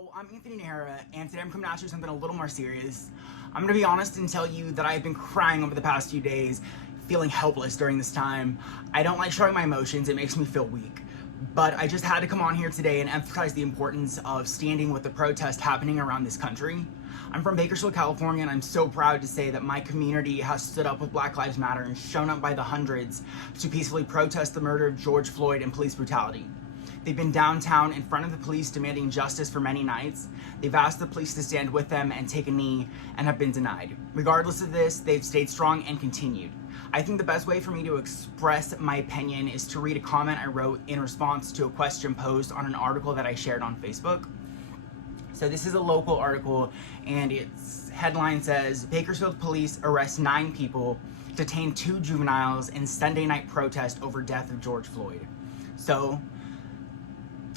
So, I'm Anthony Nera, and today I'm coming at you with something a little more serious. I'm gonna be honest and tell you that I've been crying over the past few days, feeling helpless during this time. I don't like showing my emotions, it makes me feel weak. But I just had to come on here today and emphasize the importance of standing with the protest happening around this country. I'm from Bakersfield, California, and I'm so proud to say that my community has stood up with Black Lives Matter and shown up by the hundreds to peacefully protest the murder of George Floyd and police brutality. They've been downtown in front of the police demanding justice for many nights. They've asked the police to stand with them and take a knee and have been denied. Regardless of this, they've stayed strong and continued. I think the best way for me to express my opinion is to read a comment I wrote in response to a question posed on an article that I shared on Facebook. So this is a local article, and its headline says, Bakersfield police arrest 9 people, detain 2 juveniles in Sunday night protest over death of George Floyd. So,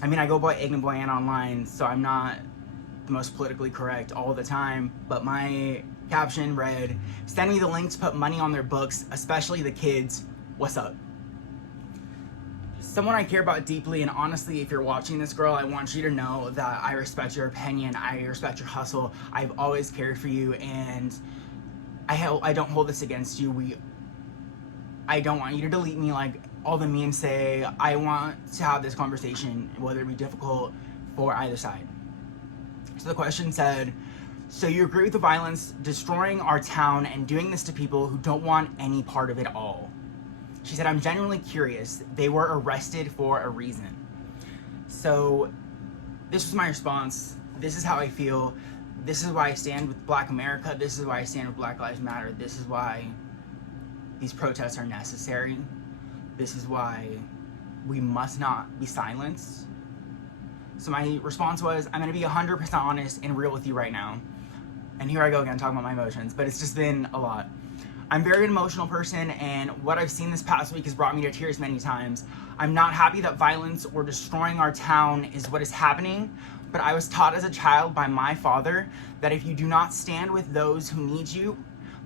I go by Ignorant Boyan online, so I'm not the most politically correct all the time, but my caption read, send me the link to put money on their books, especially the kids, what's up? Someone I care about deeply, and honestly, if you're watching this, girl, I want you to know that I respect your opinion, I respect your hustle, I've always cared for you, and I don't hold this against you. I don't want you to delete me like all the memes say. I want to have this conversation, whether it be difficult for either side. So the question said, so you agree with the violence destroying our town and doing this to people who don't want any part of it all? She said, I'm genuinely curious. They were arrested for a reason. So this was my response. This is how I feel. This is why I stand with Black America. This is why I stand with Black Lives Matter. This is why these protests are necessary. This is why we must not be silenced. So my response was, I'm gonna be 100% honest and real with you right now. And here I go again talking about my emotions, but it's just been a lot. I'm a very emotional person, and what I've seen this past week has brought me to tears many times. I'm not happy that violence or destroying our town is what is happening, but I was taught as a child by my father that if you do not stand with those who need you,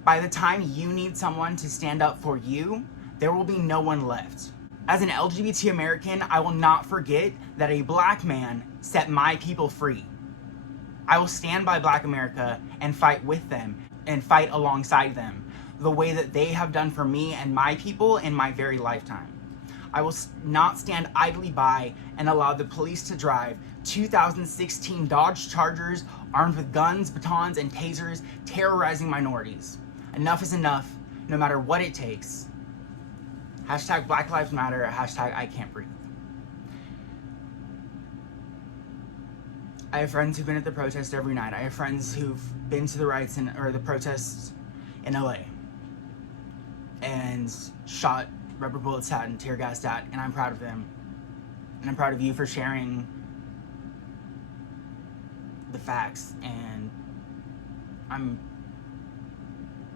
by the time you need someone to stand up for you, there will be no one left. As an LGBT American, I will not forget that a Black man set my people free. I will stand by Black America and fight with them and fight alongside them the way that they have done for me and my people in my very lifetime. I will not stand idly by and allow the police to drive 2016 Dodge Chargers armed with guns, batons, and tasers terrorizing minorities. Enough is enough, no matter what it takes. Hashtag Black Lives Matter, hashtag I can't breathe. I have friends who've been at the protest every night. I have friends who've been to the riots or the protests in LA and shot rubber bullets at and tear gassed at, and I'm proud of them. And I'm proud of you for sharing the facts, and I'm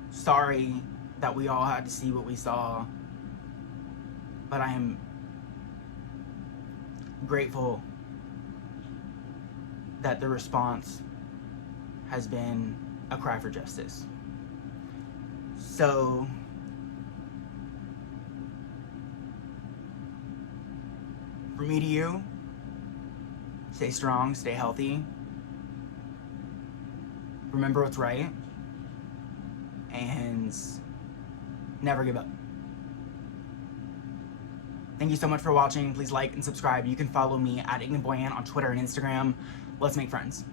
sorry that we all had to see what we saw, but I am grateful that the response has been a cry for justice. So, from me to you, stay strong, stay healthy, remember what's right, and never give up. Thank you so much for watching. Please like and subscribe. You can follow me at Ignorant Boyan on Twitter and Instagram. Let's make friends.